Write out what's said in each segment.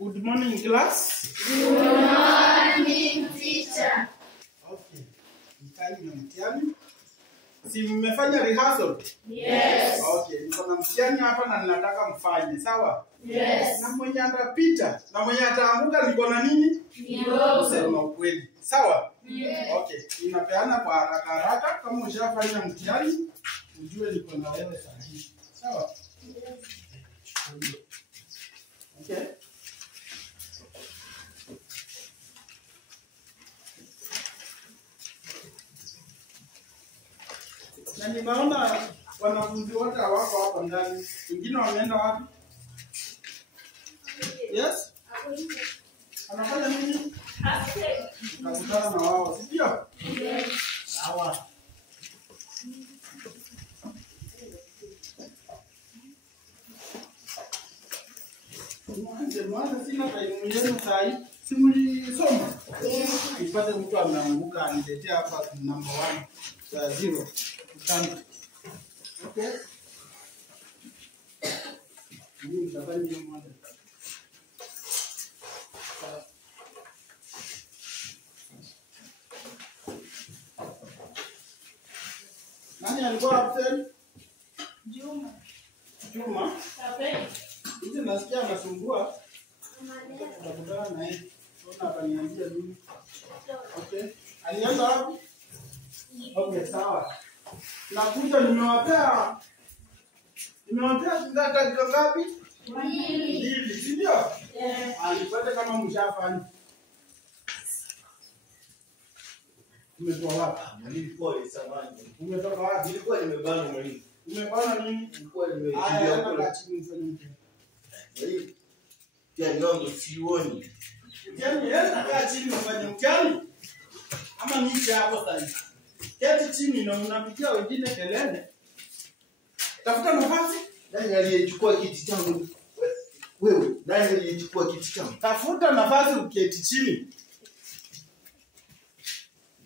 Good morning, class. Good morning, teacher. Okay. Mtihani na mtihani. Si mmefanya rehearsal? Yes. Okay, niko na mtihani hapa na ninataka mfanye, sawa? Yes. Na mwenye atapita, na mwenye ataanguka niko na nini? Kusema ukweli. Sawa? Yes. Okay, ninapeana kwa haraka kama ushafanya mtihani, ujue niko na wewe sahihi. Sawa? Yes. Okay. Na nimeona wanafunzi wote hawako hapa ndani. Wengine wameenda wapi? Yes? Anafanya nini? Nakutana na wao, si ndio? Yes. Sawa. Mwanzo sina time yenu sahi. Si mlisoma? Yes. Ipate mtu ameanguka aniletea hapa number 1 0. Asante. Okay. Mimi nitafanya hiyo moja. Nani alikuwa absent? Juma. Juma. Kape. Hizi nasikia anasumbua. Tutakutana na yeye. Ona ataniambia nini. Okay. Alianza wapi? Okay, sawa. Nakuja nimewapea dakika ngapi? 2, si ndio? Yes. Alipata kama mshafanya. Umetoka wapi? Nilikuwa samani. Umetoka wapi? Nilikuwa nimebana mwalimu. Umebana nini? Nilikuwa Haya, nimekimbia kule. chini mfanye mtihani. Mwalimu. Pia niongo sioni. Mtihani, enda kaa chini ufanye mtihani. Ama niite hapo sasa. Keti chini na unapigia wengine kelele. Tafuta nafasi. Nani aliyechukua kiti changu? Wewe, nani aliyechukua kiti changu? Tafuta nafasi uketi chini.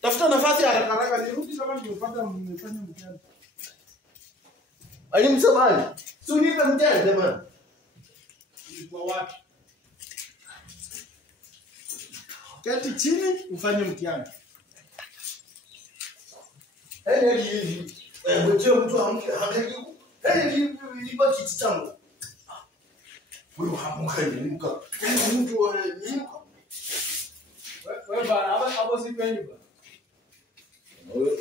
Tafuta nafasi haraka nirudi kama nimepata mmefanya mtihani. Mwalimu samani. Si unipe mtihani jamani. Ulikuwa wapi? Keti chini ufanye mtihani. Nani aliyeji? Ngoja mtu amke angalie. Nani aliyeiba kiti changu? Wewe hamuka nimuka. Mtu nimuka. Wewe bana, hapo si kweli bana.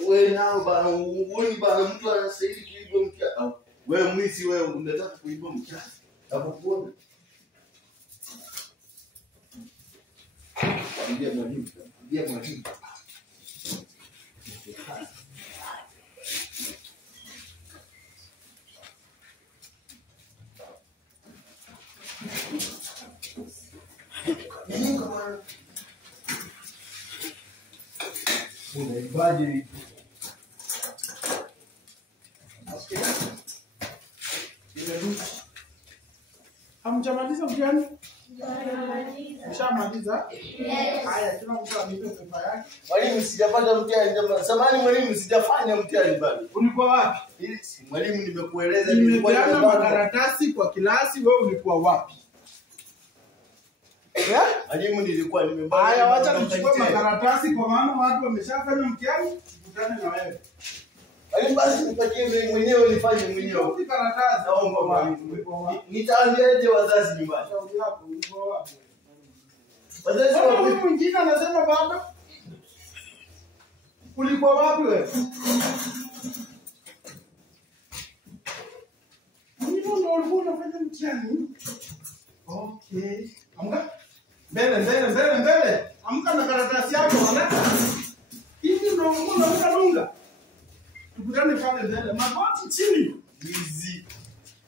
Wewe nao bana, uone bana mtu anastahili kuiba mtihani. Wewe mwisi wewe unataka kuiba mtihani. Hakukuona. Ndio mwalimu. Ndio mwalimu. Nini kama unaibaje? Okay. Nimerudi. Hamjamaliza mtihani? Mshamaliza? Yes. Haya, kila mtu anipe pepa yake. Mwalimu sijapata mtihani jamani. Samahani mwalimu sijafanya mtihani bado. Ulikuwa wapi? Mwalimu nimekueleza Nimepeana makaratasi kwa kilasi, wewe ulikuwa wapi? Mwalimu nilikuwa nimebana. Haya, wacha nichukue makaratasi kwa maana watu wameshafanya mtihani, tukutane na wewe. Mwalimu basi nipatie mimi mwenyewe nifanye mwenyewe. Chukua karatasi. Naomba mwalimu. Nitaambiaje wazazi nyumbani? Shauri yako, ulikuwa wapi? Wazazi Sasa huyu wapi? mwingine anasema baba. Ulikuwa wapi wewe? Mimi ndo ulikuwa unafanya mtihani. Okay. Amka. Mbele. Amka na karatasi yako haraka. Hivi ndo ulikuwa unafanya lunga. Tukutane pale mbele. Magoti chini.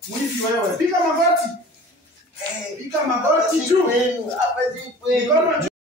Mwizi wewe. Piga magoti. Piga magoti juu. Hapa ndipo. Mikono